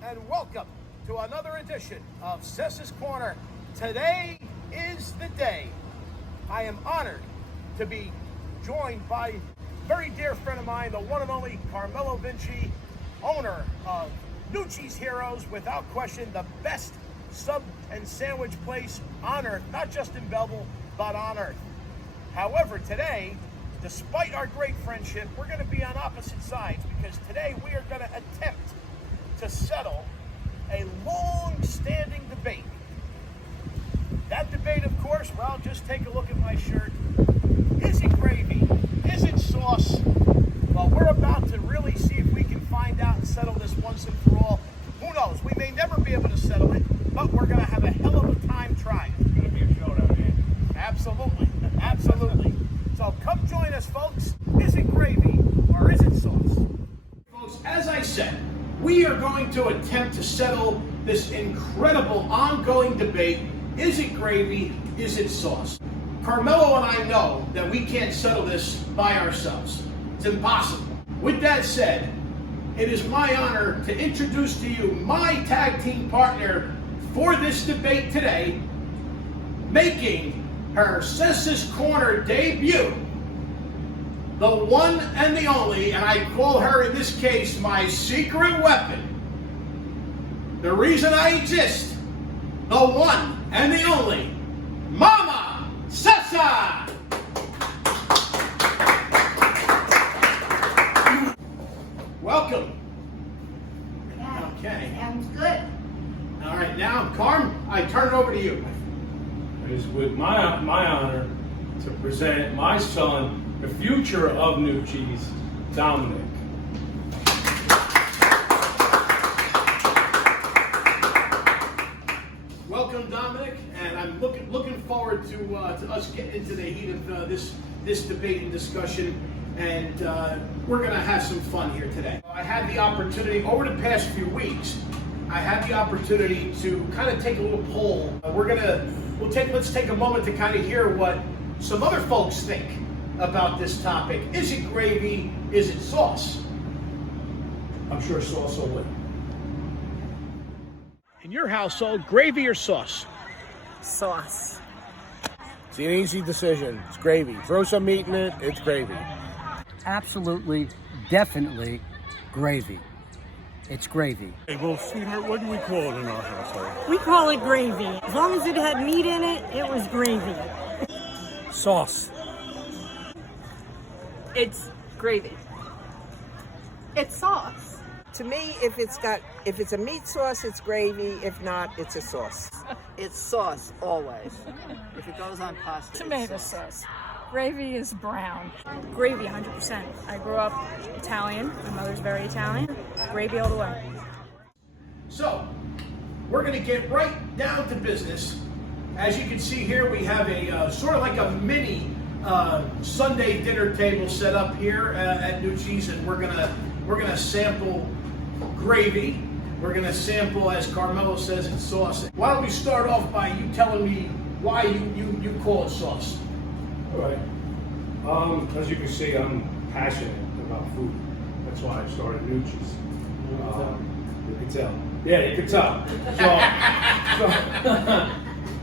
And welcome to another edition of Sessa's Corner. Today is the day. I am honored to be joined by a very dear friend of mine, the one and only Carmelo Vinci, owner of Nuchie's Heroes, without question the best sub and sandwich place on earth, not just in Belleville, but on earth. However, today, despite our great friendship, we're going to be on opposite sides, because today we are going to attempt to settle a long-standing debate. That debate, of course, well, just take a look at my shirt. Is it gravy? Is it sauce? Well, we're about to really see if we can find out and settle this once and for all. Who knows? We may never be able to settle it, but we're going to have a hell of a time trying. It's going to be a showdown, man. Absolutely. Absolutely. So come join us, folks. Is it gravy or is it sauce? Folks, as I said, we are going to attempt to settle this incredible ongoing debate. Is it gravy? Is it sauce? Carmelo and I know that we can't settle this by ourselves. It's impossible. With that said, it is my honor to introduce to you my tag team partner for this debate today, making her Sessa's Corner debut, the one and the only, and I call her in this case my secret weapon, the reason I exist, the one and the only, Mama Sessa! Welcome. Yeah, Okay. sounds good. All right, now, Carm, I turn it over to you. It is with my honor to present my son, the future of Nuchie's, Dominick. Welcome, Dominick, and I'm looking forward to us getting into the heat of this debate and discussion, and we're going to have some fun here today. I had the opportunity over the past few weeks. I had the opportunity to kind of take a little poll. Let's take a moment to kind of hear what some other folks think about this topic. Is it gravy? Is it sauce? I'm sure sauce will win. In your household, gravy or sauce? Sauce. It's an easy decision. It's gravy. Throw some meat in it, it's gravy. Absolutely, definitely gravy. It's gravy. Hey, well, sweetheart, what do we call it in our household? We call it gravy. As long as it had meat in it, it was gravy. Sauce. It's gravy. It's sauce. To me, if it's a meat sauce, it's gravy. If not, it's a sauce. It's sauce, always. If it goes on pasta, Tomato it's sauce. sauce. Gravy is brown. Gravy, 100%. I grew up Italian. My mother's very Italian. Gravy all the way. So, we're going to get right down to business. As you can see here, we have a sort of like a mini Sunday dinner table set up here at Nuchie's, and we're gonna sample gravy. We're gonna sample, as Carmelo says, it's sauce. Why don't we start off by you telling me why you call it sauce? All right. As you can see, I'm passionate about food. That's why I started Nuchie's. You can tell. Yeah, you can tell.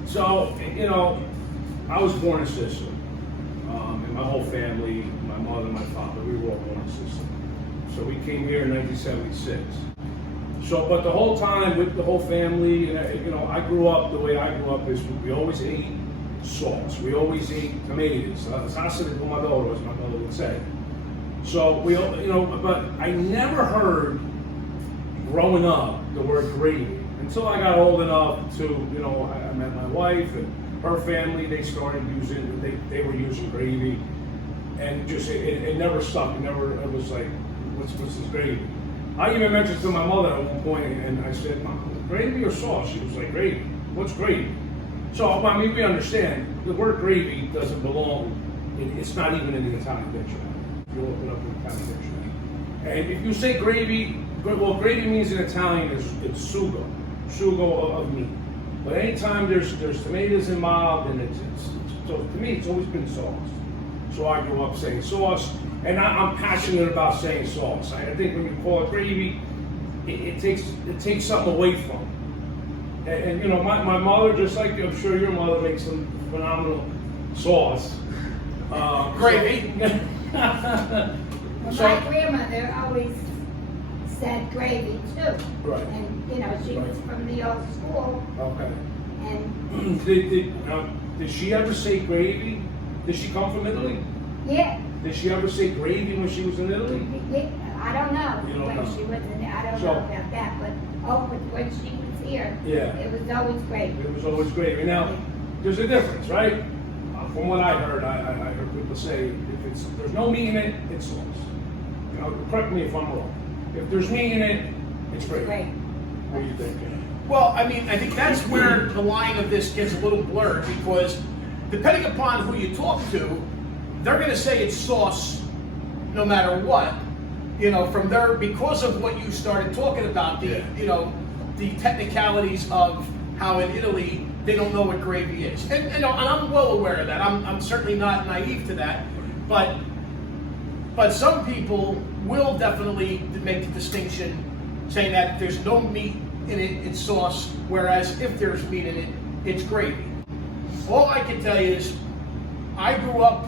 So, you know, I was born in Sessa. And my whole family, my mother, my father, we were all born in Sessa. So we came here in 1976. So, but the whole time with the whole family, you know, I grew up, the way I grew up is we always ate sauce. We always ate tomatoes. Salsa de pomodoro, as my mother would say. So we, you know, but I never heard growing up the word gravy until I got old enough to, you know, I met my wife and her family. They started using, they were using gravy, and just it never stuck. It was like, what's this gravy? I even mentioned to my mother at one point, and I said, Mom, gravy or sauce? She was like, gravy. What's gravy? So, I mean, we understand the word gravy doesn't belong It's not even in the Italian dictionary. If you open up the Italian dictionary. And if you say gravy, well, gravy means in Italian it's sugo of meat. But anytime there's tomatoes involved, and so to me it's always been sauce. So I grew up saying sauce, and I'm passionate about saying sauce. I think when you call it gravy, it takes something away from it. And you know, my mother, just like I'm sure your mother, makes some phenomenal sauce. Gravy. Well, my grandmother always said gravy too. Right. And you know, she was from the old school. Okay. And Did she ever say gravy? Did she come from Italy? yeah. Did she ever say gravy when she was in Italy? Yeah, I don't know You don't when know. she was in there. I don't So- know about that, but when she was here, Yeah. it was always gravy. It was always gravy. Now, there's a difference, right? From what I heard, I heard people say if there's no meat in it, it's sauce. You know, correct me if I'm wrong. If there's meat in it, it's gravy. Great. What do you think? Well, I mean, I think that's where the line of this gets a little blurred, because depending upon who you talk to, they're going to say it's sauce no matter what. You know, from there, because of what you started talking about, you know, the technicalities of how in Italy they don't know what gravy is, and I'm well aware of that. I'm certainly not naive to that, but some people will definitely make the distinction, saying that if there's no meat in it, it's sauce, whereas if there's meat in it, it's gravy. All I can tell you is, I grew up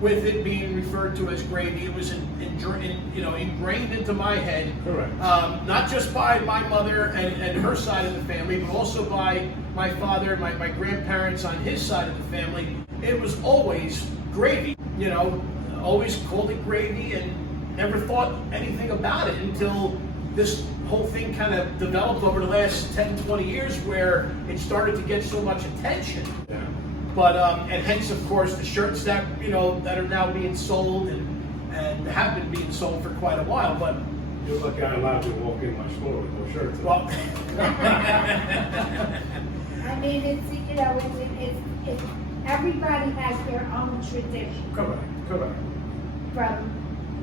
with it being referred to as gravy. It was ingrained into my head. Correct. Not just by my mother and her side of the family, but also by my father, my grandparents on his side of the family. It was always gravy. You know, always called it gravy and never thought anything about it until this whole thing kind of developed over the last 10, 20 years, where it started to get so much attention. Yeah. But and hence, of course, the shirts that that are now being sold and have been being sold for quite a while. But You're lucky I allowed you to walk in my store with no shirt. well, I mean, it's everybody has their own tradition. Correct. From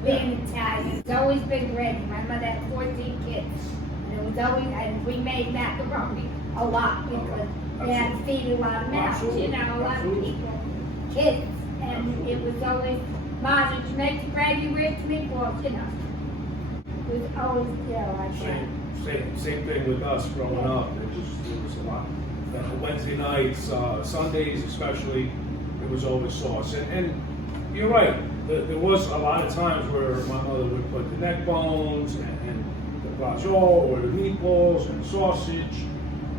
being Italian. It's always been gravy. My mother had 14 kids. And it was always, and we made macaroni a lot because they had to feed a lot of mouths, Absolutely. you know, a lot of Absolutely. people, kids. And it was always, Mom, did you make the gravy with meatballs, you know. It was always, like that. Same thing with us growing up. It was a lot. Wednesday nights, Sundays especially, it was always sauce. And you're right. There was a lot of times where my mother would put the neck bones and the braccio or the meatballs and sausage.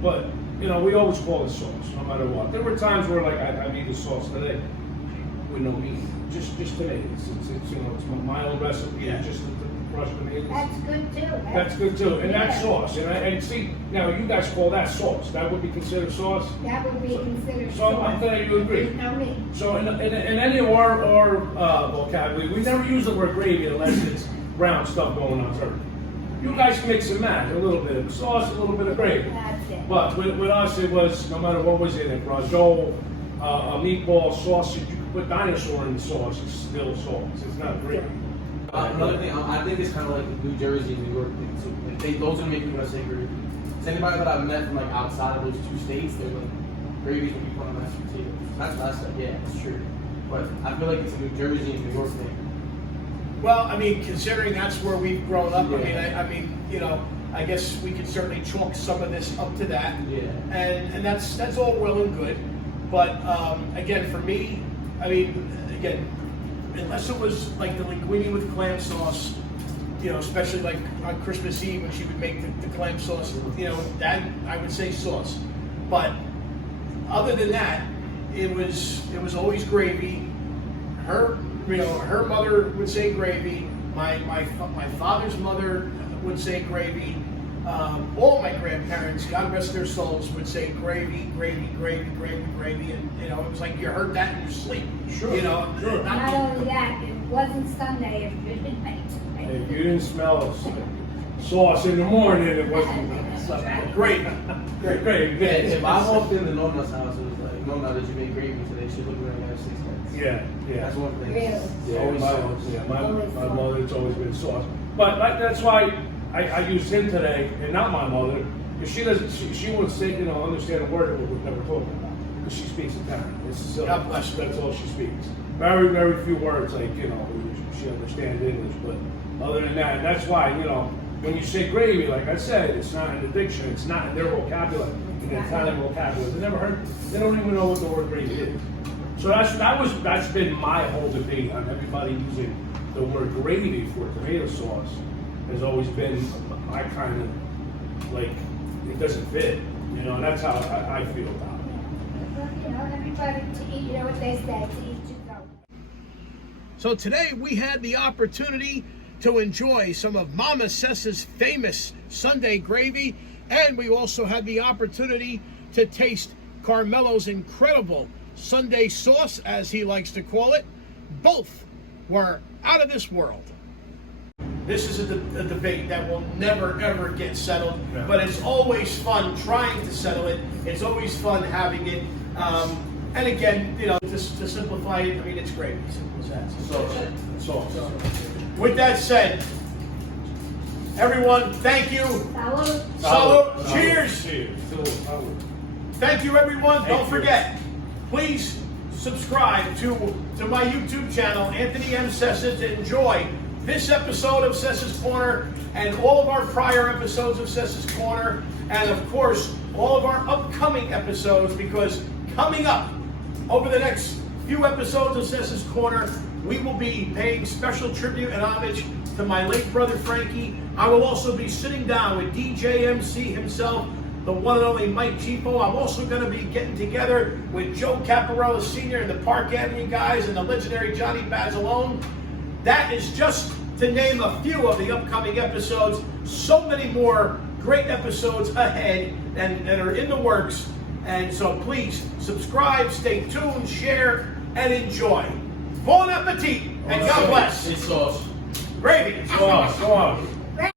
But you know, we always call it sauce, no matter what. There were times where like I made the sauce today with no meat, just tomatoes. It's it's my own recipe. Yeah. Just the crushed tomatoes. That's good too. That's good too, and that's Yeah. sauce. And see, now you guys call that sauce. That would be considered sauce. That would be considered So I'm sauce. glad you agree. No meat. So in any of our vocabulary, we never use the word gravy unless it's brown stuff going on turkey. You guys mix and match, a little bit of sauce, a little bit of gravy. That's it. But with us, it was, no matter what was in it, braccio, a meatball, sausage, you could put dinosaur in the sauce, it's still sauce, it's not gravy. Another thing, I think it's kind of like New Jersey and New York thing. So like those are gonna make me want to say gravy. So anybody that I've met from like outside of those two states, they're like, gravy's gonna be fun on mashed potatoes. That's what I said. Yeah, it's true. But I feel like it's a New Jersey and New York thing. Well, I mean, considering that's where we've grown up, I mean, I guess we could certainly chalk some of this up to that. Yeah. And that's all well and good. But again, for me, I mean, again, unless it was like the linguine with clam sauce, especially like on Christmas Eve when she would make the clam sauce, that I would say sauce. But other than that, it was always gravy. Her mother would say gravy. My father's mother would say gravy. All my grandparents, God rest their souls, would say gravy, gravy, gravy, gravy, gravy, and it was like you heard that in your sleep. Sure. Sure. Not only that, it wasn't Sunday if you didn't make it. If you didn't smell sauce in the morning, it wasn't Great. great. Yeah, if I walked into Norma's house, it was like, people know now that you made gravy, so they should look around and have 6 cents. Yeah, yeah. That's one thing. Really? Yeah, Always my, sauce. yeah, my mother, it's always been sauce. But that's why I used him today, and not my mother, because she won't say, understand a word of what we're never talking about, because she speaks Italian. God bless her. That's all she speaks. Very, very few words, she understands English, but other than that, and that's why, when you say gravy, like I said, it's not in the dictionary, it's not in their vocabulary, in the Italian vocabulary. They don't even know what the word gravy is. So that's been my whole debate on everybody using the word gravy for tomato sauce. Has always been my kind of it doesn't fit, and that's how I feel about it. Well, everybody to eat, what they say, to eat your own. So today we had the opportunity to enjoy some of Mama Sessa's famous Sunday gravy, and we also had the opportunity to taste Carmelo's incredible Sunday sauce, as he likes to call it. Both were out of this world. This is a debate that will never, ever get settled, but it's always fun trying to settle it. It's always fun having it. And again, just to simplify it, it's gravy. Simple as that. Sauce. With that said, everyone, thank you. Salud. Salud. Cheers. Cheers. Salud. Thank you, everyone. Don't forget, please subscribe to my YouTube channel, Anthony M. Sessa, to enjoy this episode of Sessa's Corner and all of our prior episodes of Sessa's Corner, and of course, all of our upcoming episodes, because coming up over the next few episodes of Sessa's Corner, we will be paying special tribute and homage to my late brother Frankie. I will also be sitting down with DJ MC himself, the one and only Mike Cheapo. I'm also going to be getting together with Joe Caparella Sr. and the Park Avenue guys and the legendary Johnny Basilone. That is just to name a few of the upcoming episodes. So many more great episodes ahead and are in the works. And so please subscribe, stay tuned, share, and enjoy. Bon appetit, and God bless. It's sauce. Gravy. Sauce.